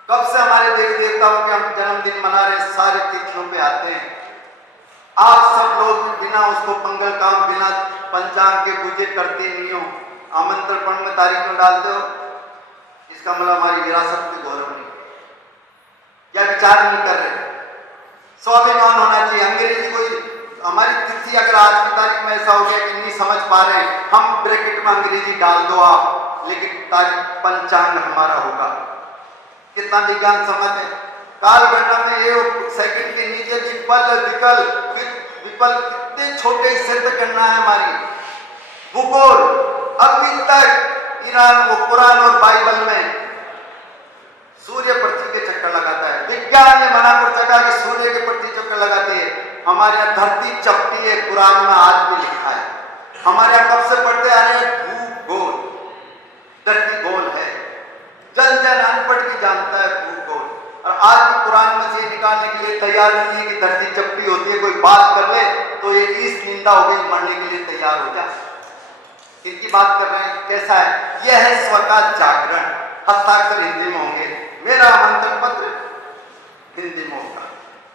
कब से हमारे देवी देवताओं के हम जन्मदिन मना रहे, सारे तिथियों पे आते हैं। आप सब लोग बिना उसको मंगल काम, बिना पंचांग के पूजे करते नहीं हो, आमंत्रण में तारीख में डालते हो, इसका मतलब हमारी विरासत में गौरव नहीं या विचार नहीं कर रहे। स्वाभिमान होना चाहिए। अंग्रेजी कोई हमारी तिथि अगर आज की तारीख में ऐसा हो गया कि नहीं समझ पा रहे, हम ब्रैकेट में अंग्रेजी डाल दो आप, लेकिन तारीख पंचांग हमारा होगा। कितना विज्ञान सम्मत है। काल गणना में ये सेकंड के नीचे विपल कितने छोटे सिद्ध करना है हमारी। भूगोल अभी तक ईरान वो कुरान और बाइबल में सूर्य पृथ्वी के चक्कर लगाता है। विज्ञान ने मना कर सका कि सूर्य के पृथ्वी चक्कर लगाते हैं। हमारे यहाँ धरती चपटी है, कुरान में आज भी लिखा है। हमारे यहाँ कब से पढ़ते आ रहे हैं भूगोल, धरती गोल है। जन जन अनपढ़ भी जानता है भूगोल, और आज भी कुरान में से निकालने के लिए तैयार नहीं है कि धरती चपटी होती है। कोई बात कर ले तो ये इस निंदा हो गई, मरने के लिए तैयार हो जाए। किनकी बात कर रहे हैं? कैसा है? यह है स्व का जागरण। हस्ताक्षर हिंदी में होंगे, मेरा आमंत्रण पत्र हिंदी में होगा,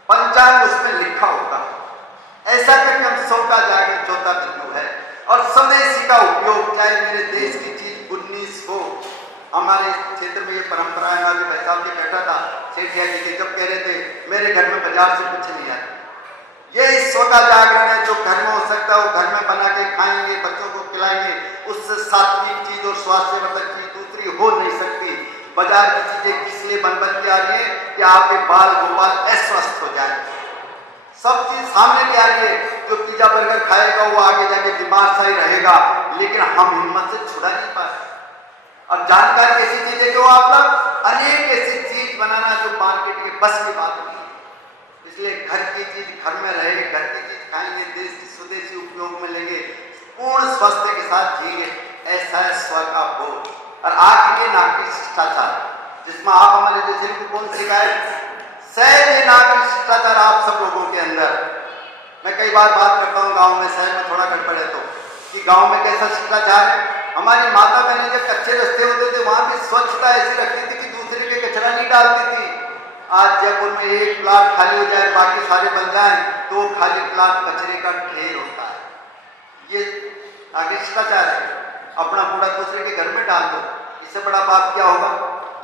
पंचांग उसमें लिखा होगा। ऐसा करके हम 100 का जागरण चौथा बिंदु है। और स्वदेशी का उपयोग, चाहे मेरे देश की चीज 19 हो। हमारे क्षेत्र में ये परंपरा है। मैं अभी भाई साहब के बैठा था, सेठिया जी के, जब कह रहे थे मेरे घर में बाजार से कुछ नहीं आता। ये स्व का जागरण है। जो घर में हो सकता है वो घर में बना के खाएंगे, बच्चों को खिलाएंगे। उससे सात्विक चीज और स्वास्थ्यवर्धक चीज दूसरी हो नहीं सकती। बाजार की चीजें किस लिए बन के आ रही है कि आपके बाल गोपाल अस्वस्थ हो जाए। सब चीज सामने भी आ रही है। जो पिज्जा बर्गर खाएगा वो आगे जाके बीमार सा ही रहेगा, लेकिन हम हिम्मत से छुड़ा नहीं पाए। और जानकारी ऐसी चीज है कि वो आप लोग अनेक ऐसी चीज बनाना जो मार्केट के बस की बात नहीं है। इसलिए घर की चीज घर में रहे, घर की चीज खाएंगे, देश की स्वदेशी उपयोग में लेंगे, पूर्ण स्वास्थ्य के साथ जिएंगे। ऐसा है स्व का बोध। और आखिरी नागरिक शिष्टाचार, जिसमें आप हमारे जैसे को कौन सिखाए? सहज नागरिक शिष्टाचार आप सब लोगों के अंदर। मैं कई बार बात करता हूँ गाँव में, शहर में थोड़ा गड़बड़ है तो, कि गाँव में कैसा शिष्टाचार है। हमारी माता बहनें जब कच्चे रास्ते होते थे वहां भी स्वच्छता ऐसी रखती थी कि दूसरे पे कचरा नहीं डालती थी। आज जयपुर में एक प्लाट खाली हो जाए, बाकी सारे बन जाए, तो खाली प्लाट कचरे का ढेर होता है। ये आगे शिष्टाचार है। अपना कूड़ा दूसरे के घर में डाल दो, इससे बड़ा पाप क्या होगा?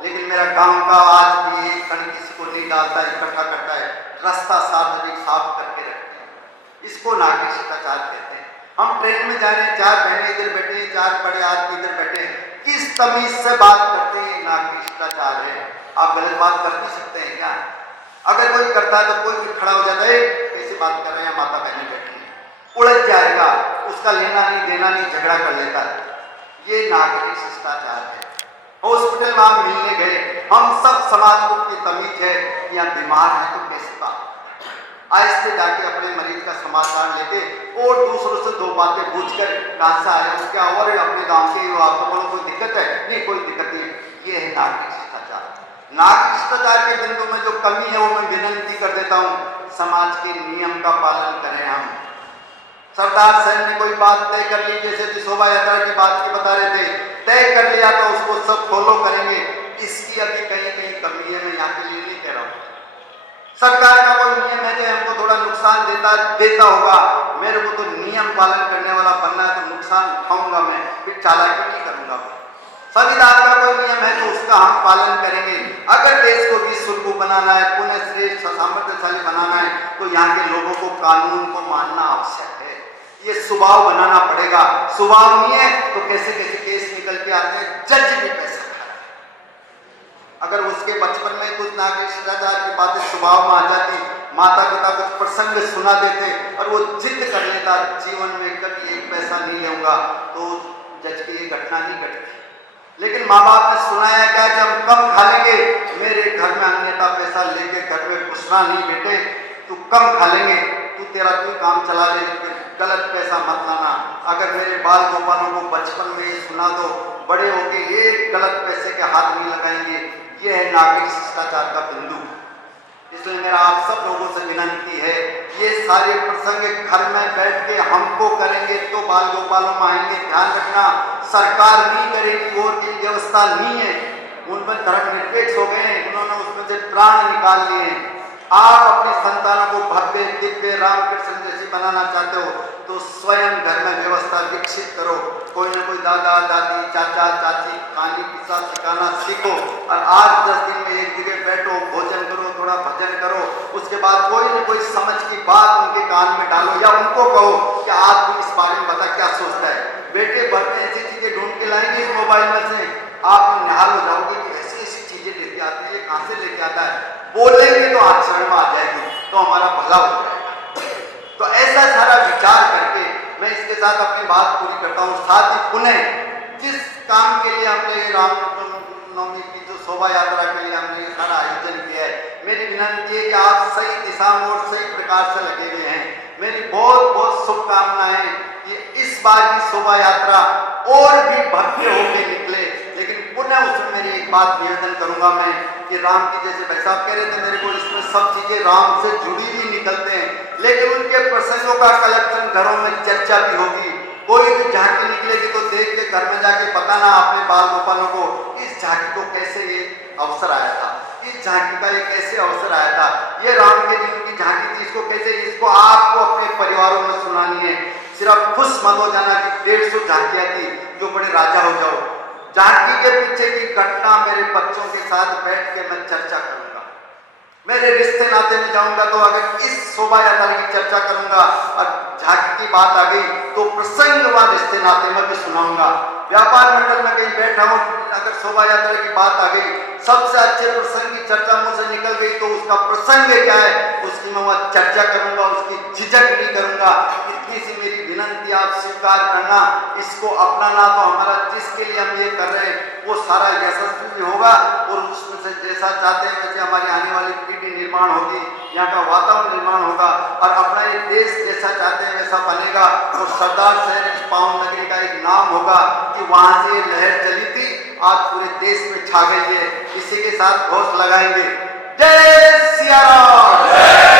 लेकिन मेरा गांव का आज भी एक कण किसी को नहीं डालता, इकट्ठा करता है, रास्ता सार्वजनिक साफ करके रखते हैं। इसको नागरिक शिष्टाचार कहते हैं। हम ट्रेन में जा रहे हैं, 4 बहनें इधर बैठे हैं, 4 बड़े आदमी इधर बैठे हैं, किस तमीज से बात करते हैं? नागरिक शिष्टाचार है। आप गलत बात कर नहीं सकते हैं क्या? अगर कोई करता है तो कोई भी खड़ा हो जाता है, कैसे बात कर रहे हैं, माता बहनें बैठी हैं, उलझ जाएगा, उसका लेना नहीं देना नहीं, झगड़ा कर लेता है। ये नागरिक शिष्टाचार है। हॉस्पिटल में आप मिलने गए, हम सब समाज को की तमीज है कि यहाँ बीमार है तो कैसे बात, आहिस्ते जाके अपने मरीज का समाचार लेके और दूसरों से 2 बातें पूछकर कहाँ से आए हो, क्या हुआ, अपने गांव के, आपको बोलो कोई दिक्कत है? नहीं, कोई दिक्कत नहीं। ये है नागरिक शिष्टाचार। नागरिक शिष्टाचार के बिंदु में जो कमी है वो मैं विनंती कर देता हूँ, समाज के नियम का पालन करें। हम सरदार सैन ने कोई बात तय कर ली, जैसे कि शोभा यात्रा की बात की बता रहे थे, तय कर लिया तो उसको सब फॉलो करेंगे। इसकी अभी कहीं कहीं कमी है, मैं यहाँ के लिए नहीं कह रहा हूँ। सरकार का कोई नियम है जो हमको थोड़ा नुकसान देता होगा, मेरे को तो नियम पालन करने वाला बनना है, तो नुकसान उठाऊंगा मैं, फिर चालाकी नहीं करूंगा। संविधान का कोई नियम है तो उसका हम पालन करेंगे। अगर देश को विश्व बनाना है, पुनः श्रेष्ठ सामर्थ्यशाली बनाना है, तो यहाँ के लोगों को कानून को मानना आवश्यक है। ये स्वभाव बनाना पड़ेगा। स्वभाव नहीं है तो कैसे कैसे केस निकल के आते हैं, जज भी पैसा खा रहे हैं। अगर उसके बचपन में कुछ नागरिक शिष्टाचार की बातें स्वभाव में आ जाती, माता पिता कुछ प्रसंग सुना देते और वो जिद कर लेता, जीवन में कभी एक पैसा नहीं लूंगा, तो जज की ये घटना नहीं घटती। लेकिन माँ बाप ने सुनाया क्या कि हम कम खा लेंगे, मेरे घर में अन्यथा पैसा लेके घर में घुसना नहीं बेटे, तू कम खा लेंगे, तू तेरा कोई काम चला ले, गलत पैसा मत लाना। अगर मेरे बाल गोपालों को बचपन में ये सुना दो, बड़े होके ये गलत पैसे के हाथ नहीं लगाएंगे। ये है नागरिक शिष्टाचार का बिंदु। इसलिए मेरा आप सब लोगों से विनंती है, ये सारे प्रसंग घर में बैठ के हमको करेंगे तो बाल गोपालों में आएंगे। ध्यान रखना, सरकार नहीं करेगी, और की व्यवस्था नहीं है, उनमें धर्मनिरपेक्ष हो गए, उन्होंने उसमें से प्राण निकाल लिए। आप अपने संतानों को भव्य दिव्य रामकृष्ण जैसी बनाना चाहते हो तो स्वयं घर में व्यवस्था विकसित करो। कोई ना कोई दादा दादी चाचा चाची कहानी किस्सा सिखाना सीखो, और 8-10 दिन में एक जगह बैठो, भोजन करो, थोड़ा भजन करो। उसके बाद कोई ना कोई समझ की बात उनके कान में डालो, या उनको कहो कि आप इस बारे में बता क्या सोचता है। बेटे भर में ऐसी चीजें ढूंढ के लाएंगे इस मोबाइल में से, आप निहाल हो जाओगे कि ऐसी ऐसी चीजें लेके आते हैं, ये कहाँ से लेके आता है। बोलेंगे तो आचरण में आ जाएगी, तो हमारा भला हो जाएगा। तो ऐसा सारा विचार करके मैं इसके साथ अपनी बात पूरी करता हूँ। साथ ही पुनः जिस काम के लिए हमने रामनवमी की जो शोभा यात्रा के लिए हमने ये सारा आयोजन किया है, मेरी विनंती है कि आप सही दिशा में और सही प्रकार से लगे हुए हैं। मेरी बहुत बहुत शुभकामनाएं कि इस बार की शोभा यात्रा और भी भव्य होकर निकले। लेकिन पुनः उसमें मेरी एक बात निवेदन करूंगा मैं कि राम की, जैसे भाई साहब कह रहे थे मेरे को, इसमें सब चीजें राम से जुड़ी हुई निकलते हैं, लेकिन उनके प्रसंगों का कलेक्शन घरों में चर्चा भी होगी। कोई भी झांकी निकलेगी तो देख के घर में जाके बताना अपने बाल गोपालों को, इस झांकी को कैसे ये अवसर आया था, इस झांकी का ये कैसे अवसर आया था, ये राम के जीवन की झांकी थी, इसको कैसे, इसको आपको अपने परिवारों में सुनानी है। सिर्फ खुश मत हो जाना कि 150 झांकियां थी, जो बड़े राजा हो जाओ। झांकी के पीछे की घटना मेरे बच्चों के साथ बैठ के मैं चर्चा करूंगा। मेरे रिश्ते नाते में जाऊंगा तो अगर इस शोभा यात्रा की चर्चा करूंगा और झांकी की बात आ गई तो प्रसंगवान रिश्ते नाते में भी सुनाऊंगा। व्यापार मंडल में कहीं बैठा हूं, अगर शोभा यात्रा की बात आ गई, सबसे अच्छे प्रसंग की चर्चा मुझ से निकल गई तो उसका प्रसंग क्या है उसकी मैं वहां चर्चा करूंगा, उसकी झिझक नहीं करूंगा। इतनी सी मेरी विनंती आप स्वीकार करना, इसको अपनाना, तो हमारा जिसके लिए हम ये कर रहे हैं वो सारा यशस्वी भी होगा और उसमें से जैसा चाहते हैं वैसे हमारी आने वाली पीढ़ी निर्माण होगी, यहाँ का वातावरण निर्माण होगा और अपना ये देश जैसा चाहते हैं वैसा बनेगा। तो सरदार शहर इस पावन नगरी का एक नाम होगा कि वहां से लहर चली थी, आज पूरे देश में छा गई है। इसी के साथ घोष लगाएंगे, जय सिया राम।